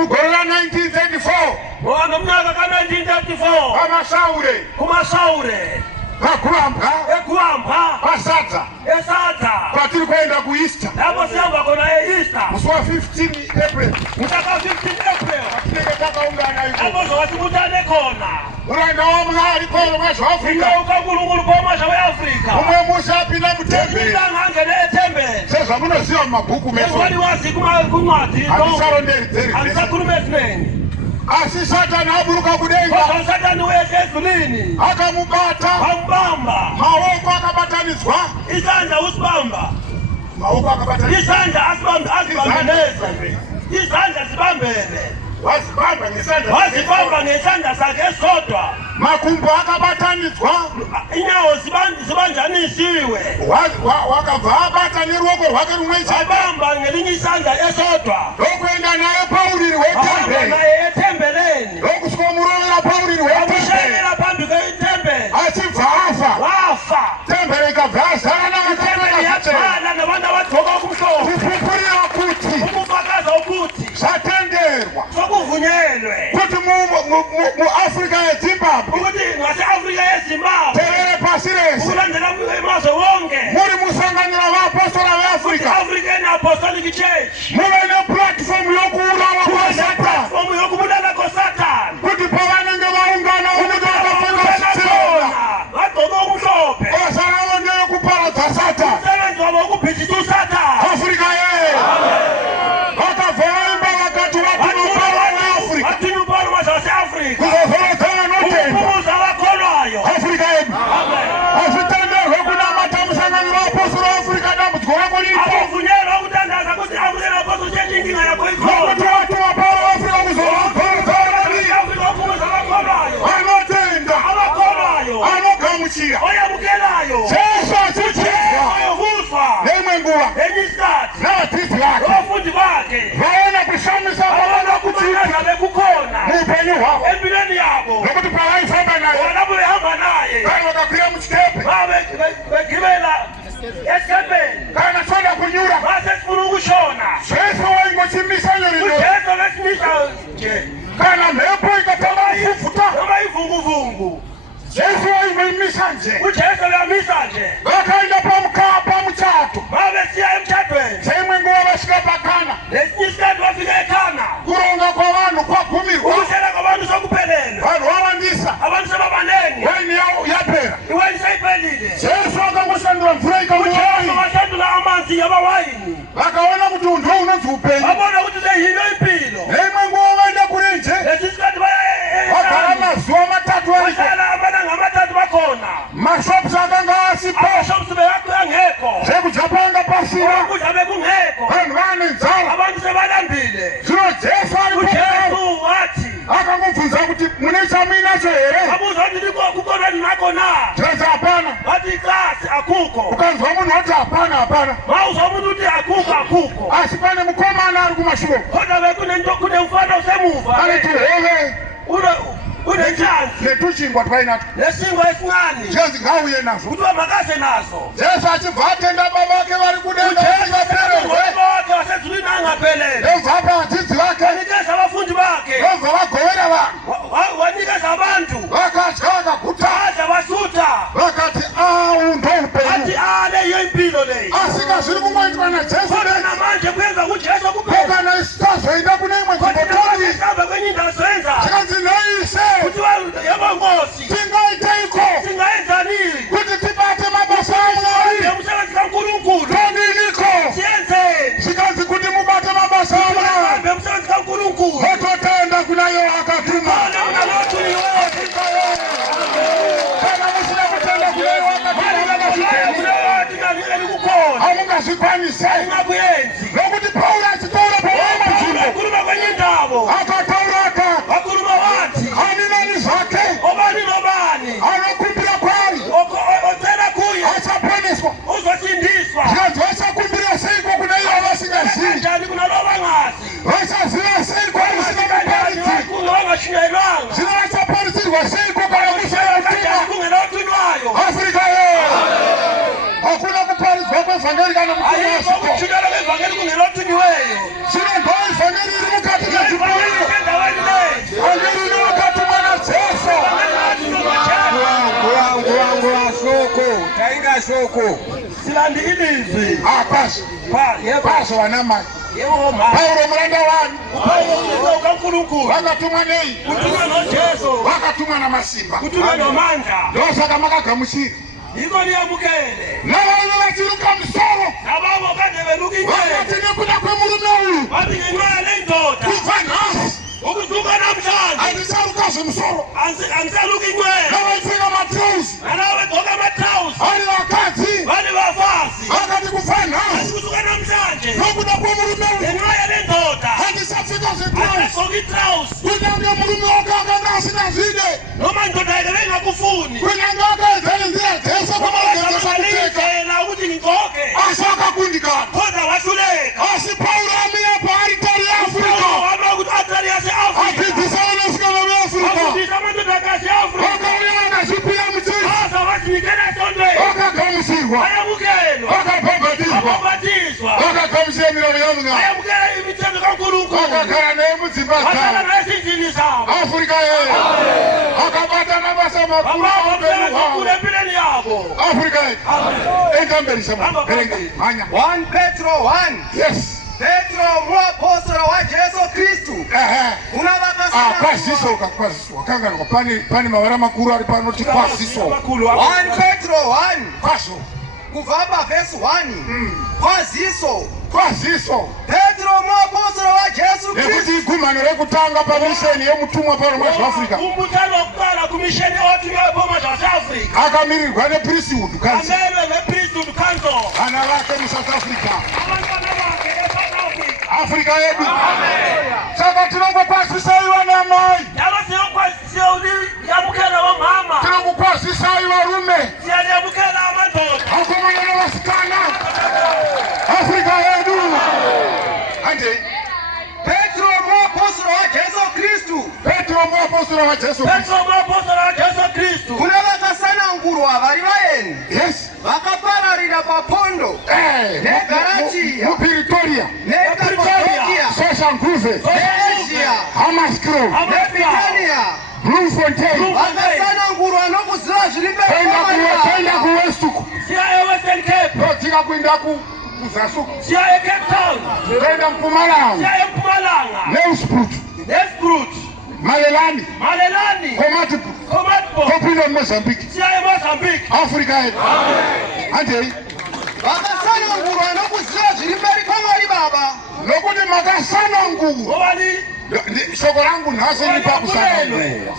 mugorora 1934 mwana mnaka ka 1934 amasaure kumasaure vakuambwa vasadza esadza kwatiri kuenda kueaster hapo siyamba kona Easter musi wa 15 April mutaka 15 April tinenge takaungana iko hapo zvawatibutane kona muranda wamwari kwero mwezvaafrica ukangulungulu pomazha weAfrica umwe musi apinda mutemberi angangene etemberi sezvamunoziva mumabhuku waliwazi kumwadzi handisaronderi handisakhulume zineni asi satani aburuka kudenga satani wese ezulini akamubata wambamba maoko akabatanidzwa isandla usibamba maoko akabatanidzwa isandla asibambaneza izandla zibambene wazibamba ngesandla sakhe esodwa makumbo akabatanidzwa inyawo zibanjanisiwe wakabva abata neruoko rwake rumwe abamba ngelinye isandla esodwa lokuenda naye pauriri hwetemberi naye etembeleni lokusikomurovera pauriri hwetemberi pambi kwetemberi achibva wafa temberi ikabva yazara navana navana vadzoka kumhlophe kupupurira kuti ukufakaza ukuthi zvatenderwa sokuvunyelwe kuti muafrica yezimbabwe ukuthi ngase-Afrika yeZimbabwe tevere pasi rese ukulandela emazwe wonke muri musanganira vaapostoli veafrica African Apostolic Church muve neplatform yokuuraya kwasatani platform yokubulala koSathane kuti pavanenge vaungana ukuthi vakapfeka zvichena vagqoke okumhlophe basa ravo ndeyekuparadza satani umsebenzi wabo ukubhijisa uSathane afrika yeye vakabva vaimba vakati vatinopara veafrica vatinopara mazha waseAfrica kuzozoredzana notenda kupumuza vakholwayo afrika yedu hazvitenderwe kunamata musanganiro waapostoli veafrica dambudziko rako ripo akuvunyelwa kutandaza kuti African Apostolic Church inkinga yako ikhona nokuti vati vapara veafrica kuzozoredzana kupumuza vakholwayo anotenda abakholwayo anogamuchira oyamukelayo jesu achichizwa oyokuzwa neimwe nguva enye isikhathi navadzidzi vake abafundi bakhe vaona kushamisa abona kuti kumangaza bekukhona muupenyu hwavo empilweni yabo nokuti pavaifamba naye walapho behamba naye kana vakakwira muchikepe begibela esikepeni kana soda kunyura base sifuna ukushona jesu waingochimisa nyorindo ujesu besimisa nje kana mhepo ikatanga kufufuta noma ivunguvungu jesu waingoimisa nje ujesu beyamisa nje vakaenda pamuchato babesiya emtshadweni seimwe nguva vasvika pakana lesinye isikhathi bafika ekhana kuronga kwavanhu kwagumirwa ukuhlela kwabantu sokuphelele vanhu vawandisa abantu sebabanengi waini yapera iwayini seyiphelile jesu akangosandura mvura ujesu ikamuwai washandula amanzi yabawayini vakaona kuti unhu unonzi upenyu babona ukuthi leyilo impilo neimwe nguva vaenda kurenje lesi sikhathi vagara mazuva matatu variko bahlala amalanga amathathu bakhona mashops akanga asipo abashopusi bengekho zvekudya panga pasina ukudla bekungekho vanhu vane nzara abantu sebalambile zvino jesu ari ujesu wathi akangobvunza kuti mune chamuinacho here abuza kuti kukhona ndinakho na jesu hapana wathi kasi akukho ukanzwa munhu wati hapana mawuzwa umuntu uthi akukho asi pane mukomana ari kumashure kodwa kunemfana usemuva aniti heve unechansi netuchingwa twainato nesingwa esincane chinzi ngauye nazvo kuti vamhakaze nazo jesu achibva atenda baba vake vari kudenga vasingapererwe vake vasedzulini angaphelele ndobva apa vadzidzi vake wanikeza abafundi bakhe ndobva vagovera vanhu wanikeza abantu vakadya vakaguta badla basutha vakati au ndoupenyu athi leyo impilo leyi asika zviri kungoitwa najesu kodwa namanje kuyenza kujesu kuphela kokana isitazoenda kune imwe dzimotoni kodwa kwenye indawo zoyenza tikanzi neise kuti yabongosi tingaiteiko singayenzani kuti tibate mabasa amwari umsebenzi kaNkulunkulu toniliko siyenzeni tikanzi kuti mubate mabasa amwari umsebenzi kaNkulunkulu ototenda kunayo akatuma kana musina kutenda kunayo akatuma hamungazvikwanise nokuti paulo achitaura paimwe nzvimbo akataura vakuruma vati haninani zvake obani nobani anokumbira kwari otsera kuye achaponeswa uzosindiswa zvikanzi vachakumbira seiko kuna ivo vasingazivi njani kuna lovangazi vachaziva seiko vasingaparidzi vangashingairwanga zvino vachaparisirwa seiko kana kushayatima kungena utunywayo afrika ye hakuna kuparidzwa kwevhangeri kana aiko kuchudara kwevhangeri kungena utunyiweyo zvino ndo ivhangeri iri mukati mezvipuri mashoko silandi ilizwi Pastor. yebo Pastor wanamani. yebo ma Paulo mulanda wanu. uphawu kaNkulunkulu Wakatumwa nei. kuthuma noJesu Wakatumwa na masimba. kuthuma nomandla Ndosaka makagamuchira. yiko niyamukele Nabanye bachiruka musoro. nababo kade beruka ingcele Wakati nekuda kwemurume uyu. bathi ngenxa lendoda Kufa nasi. ukusuka namhlanje Andisarukazi musoro. angisaluka ingcele Nabaifika matrausi. nalawe gqoka amathawuzi Ali wakati. bani bafazi Wakati kufa nasi. kusuka namhlanje Nokuda kwemurume uyu. ngenxa yalendoda Andisafika zitrausi. asegqoka itrausi Kunyange murume wakanga nasi nazide. noma indoda yakhe bengakufuni Kunyange wakenzele ndiyadesa kwamalagenzesa kuteka. alindlela ukuthi ngigqoke Asaka kundikana. kodwa wahluleka Asi Paulo amile paritari ya Afrika. wama ukuthi atali yase-afrika Apindisana nesikolo beAfrika. afundisa amadodakazi e-afrika Wakawuya nasiphiya mthini. aza wasinikela esondweni Wakagamushirwa. ayamukelwa Wakabhabhatizwa. akabatizwa Wakagamushira milomo yamunga. ayamukela imithetho kaNkulunkulu Wakagara naye mudzimba wahlala dzavo. naye ezindlini zabo Afrika yeyo. Akabata mabasa makuru aupenyu ababomsebenzi hwavo. empilweni yabo Afrika yeyo. Enda mberi sama. Berenge. Manya. 1 Petro 1 Yes. Petro muapostolo wa Jesu Kristu Ehe. Kwasiso kakwasiso. Wakanga pani mawara makuru ari panoti kwasiso. 1 Petro 1 Kwaso. kubva pavhesi 1 kwaziso Kwaziso. Petro muapostolo wa Jesu Kristu Nekuti igumhano rekutanga pamisheni yemutumwa Paulo mwaZviafrika. umbuthano wokuqala kumisheni othunyweyo mwaZviafrika Akamirirwa nepriesthood council. amelwe ne-priesthood council Vana vake muSouth Africa. abantwana bakhe e-South Africa Afrika yedu. Saka tinongokwazisaiwa namai. njalo siyamukela womama Tinongokwazisaiwa rume. siyaliyamukela amadoda Akomana nevasikana. Afrika yedu. Ande. Petro muapostolo wa Jesu Kristu Petro muapostolo wa Jesu Kristu. petro muapostolo wa Jesu Kristu kuna vakasanangurwa vari vaeni Yes. vakapararira papondo neGalatia Mupretoria. neKapadokia Soshanguve. neAsia Hamaskro. neBritania Bloemfontein. vakasanangurwa nokuziva zviri mberi Tenda kwaMwari kuWestern. siya e-Western Cape Totika kuenda kuzasuku. siya e-Cape Town Tenda Mpumalanga. siya eMpumalanga Nelspruit. Nelspruit Malelani. Malelani Komatipu. Komatipo Kopino Mozambique. siya eMozambique Afrika yedu. Ande. vakasanangurwa nokuziva zviri mberi kwaMwari Baba Nokuti makasanangurwa. ngoba Shoko langu nhasi lipakusanangurwa.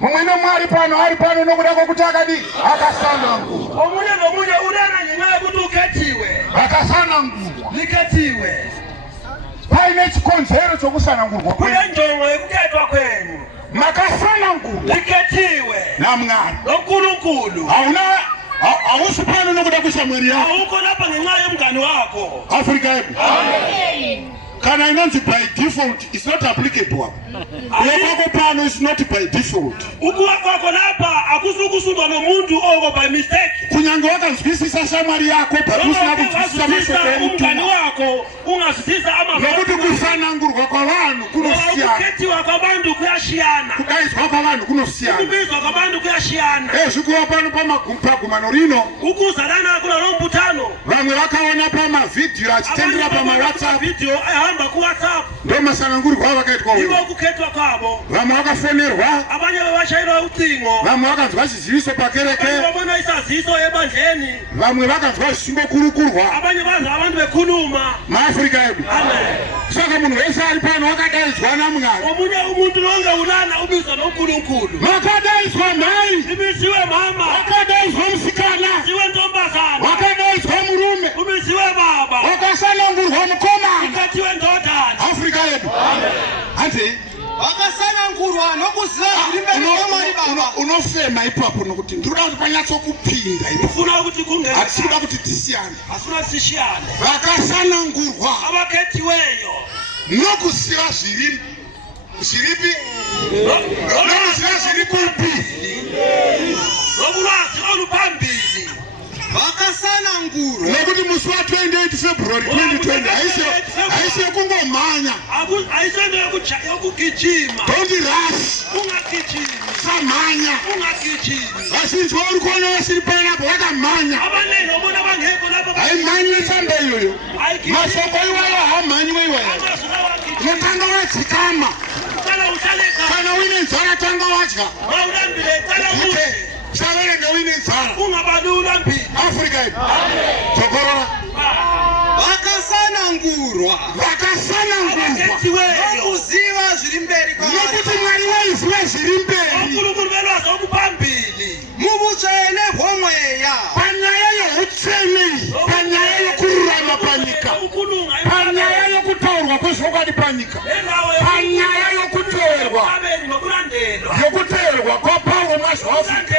Mumwe nemwari pano ari pano nokuda kwokuti akasanangurwa. omunye nomunye unena ngenxa yokuthi ukhethiwe Vakasanangurwa. likhethiwe Paine chikonzero chokusanangurwa kwenu. kune njongo yokukhethwa kwenu Makasanangurwa likhethiwe naMwari. noNkulunkulu Hausi pano nokuda kushamweri yako. awukho lapha ngenxa yomngane wakho Afrika yedu. Kana inonzi by default is not applicable. Lokho pano is not by default. ukuwa kwakho lapha akusukusundwa nomuntu oko by mistake Kunyange wakanzwisisa shamwari yako pakusina kuzwisisa mashoko umngane omutumwa. wakho ungazwisisa Nokuti kusanangurwa kwavanhu kunosiyana. ukukhethiwa kwabantu kuyashiyana Kudaizwa kwavanhu kunosiyana. ukubizwa kwabantu kuyashiyana Zvikuva pano pagumano rino. ukuza lana kula lo mbuthano Vamwe vakaona pamavhidhiyo achitendera pamaWhatsApp. video ehamba kuWhatsApp Ndo masanangurwa avakaitwa iko uyo. ukukhethwa kwabo Vamwe vakafonerwa. abanye bebashayirwa ucingo Vamwe vakanzwa chiziviso pakereke. abanye babona isaziso ebandleni Vamwe vakanzwa zvisingokurukurwa. abanye baza abantu bekhuluma MaAfrika edu. amen Saka munhu wese ari pano wakadaidzwa naMwari. omunye umuntu lonke ulana ubizwa noNkulunkulu Wakadaidzwa mhai. ibiziwe mama Wakadaidzwa musikana. ibiziwe ntombazana Wakadaidzwa murume. ubiziwe baba Wakasanangurwa mukomana. ikhethiwe ndodana Afrika yedu. Ande. vakasanangurwa nokuziva zviri mberi kwaMwari Baba Unofema ipapo nokuti ndinoda kuti panyatsokupinda ipapo. ufuna ukuthi kungene Hatikuda kuti tisiyane. asifuna sishiyane Vakasanangurwa abakhethiweyo nokuziva zviripi. Nokuziva zviri kupi. nokulwazi oluphambili vakasanangurwa Nokuti musi wa28 February 2020 haisi yekungomhanya. ayisento yokugijima Don't rush. ungagijimi samanya ungagijimi asinzwa uri kuona vasiri panapo vakamhanya abaningi obona bangekho lapho haimhanyi nesamba iyoyo masoko iwayo hamhanyiwe iwayo amazwi lawagijima unotanga wadzikama cala uhlale ekhaya kana uine nzara tanga wadya ma ulambile cala udle saverenge uine nzara ungabali ulambile afrika yedu dzokorola vakasanangurwa akakhethiweyo nokuziva zviri mberi nokuti mwari waiziva zviri mberi onkulunkulu belwazi okuphambili mubutsvene hwomweya panyaya yeutsvene panyaya yokururama panyika panyaya yokutaurwa kwezvokwadi panyika panyaya yokuteerwa kwapauro mazvaafrika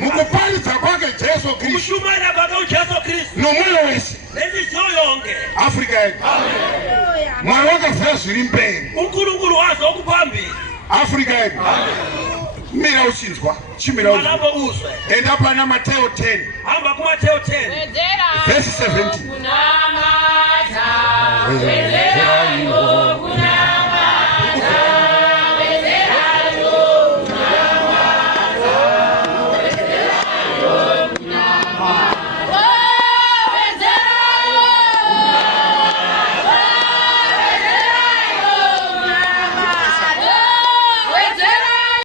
mukuparidza kwake jesu kristu nomwoyo wese afrika yedu mwari wakaziva zviri mberi unkulunkulu wazi okuphambili afrika yedu mira uchinzwa chimira malapho uzwe enda pana Mateo 10 hamba kuMateyu 10 verse 17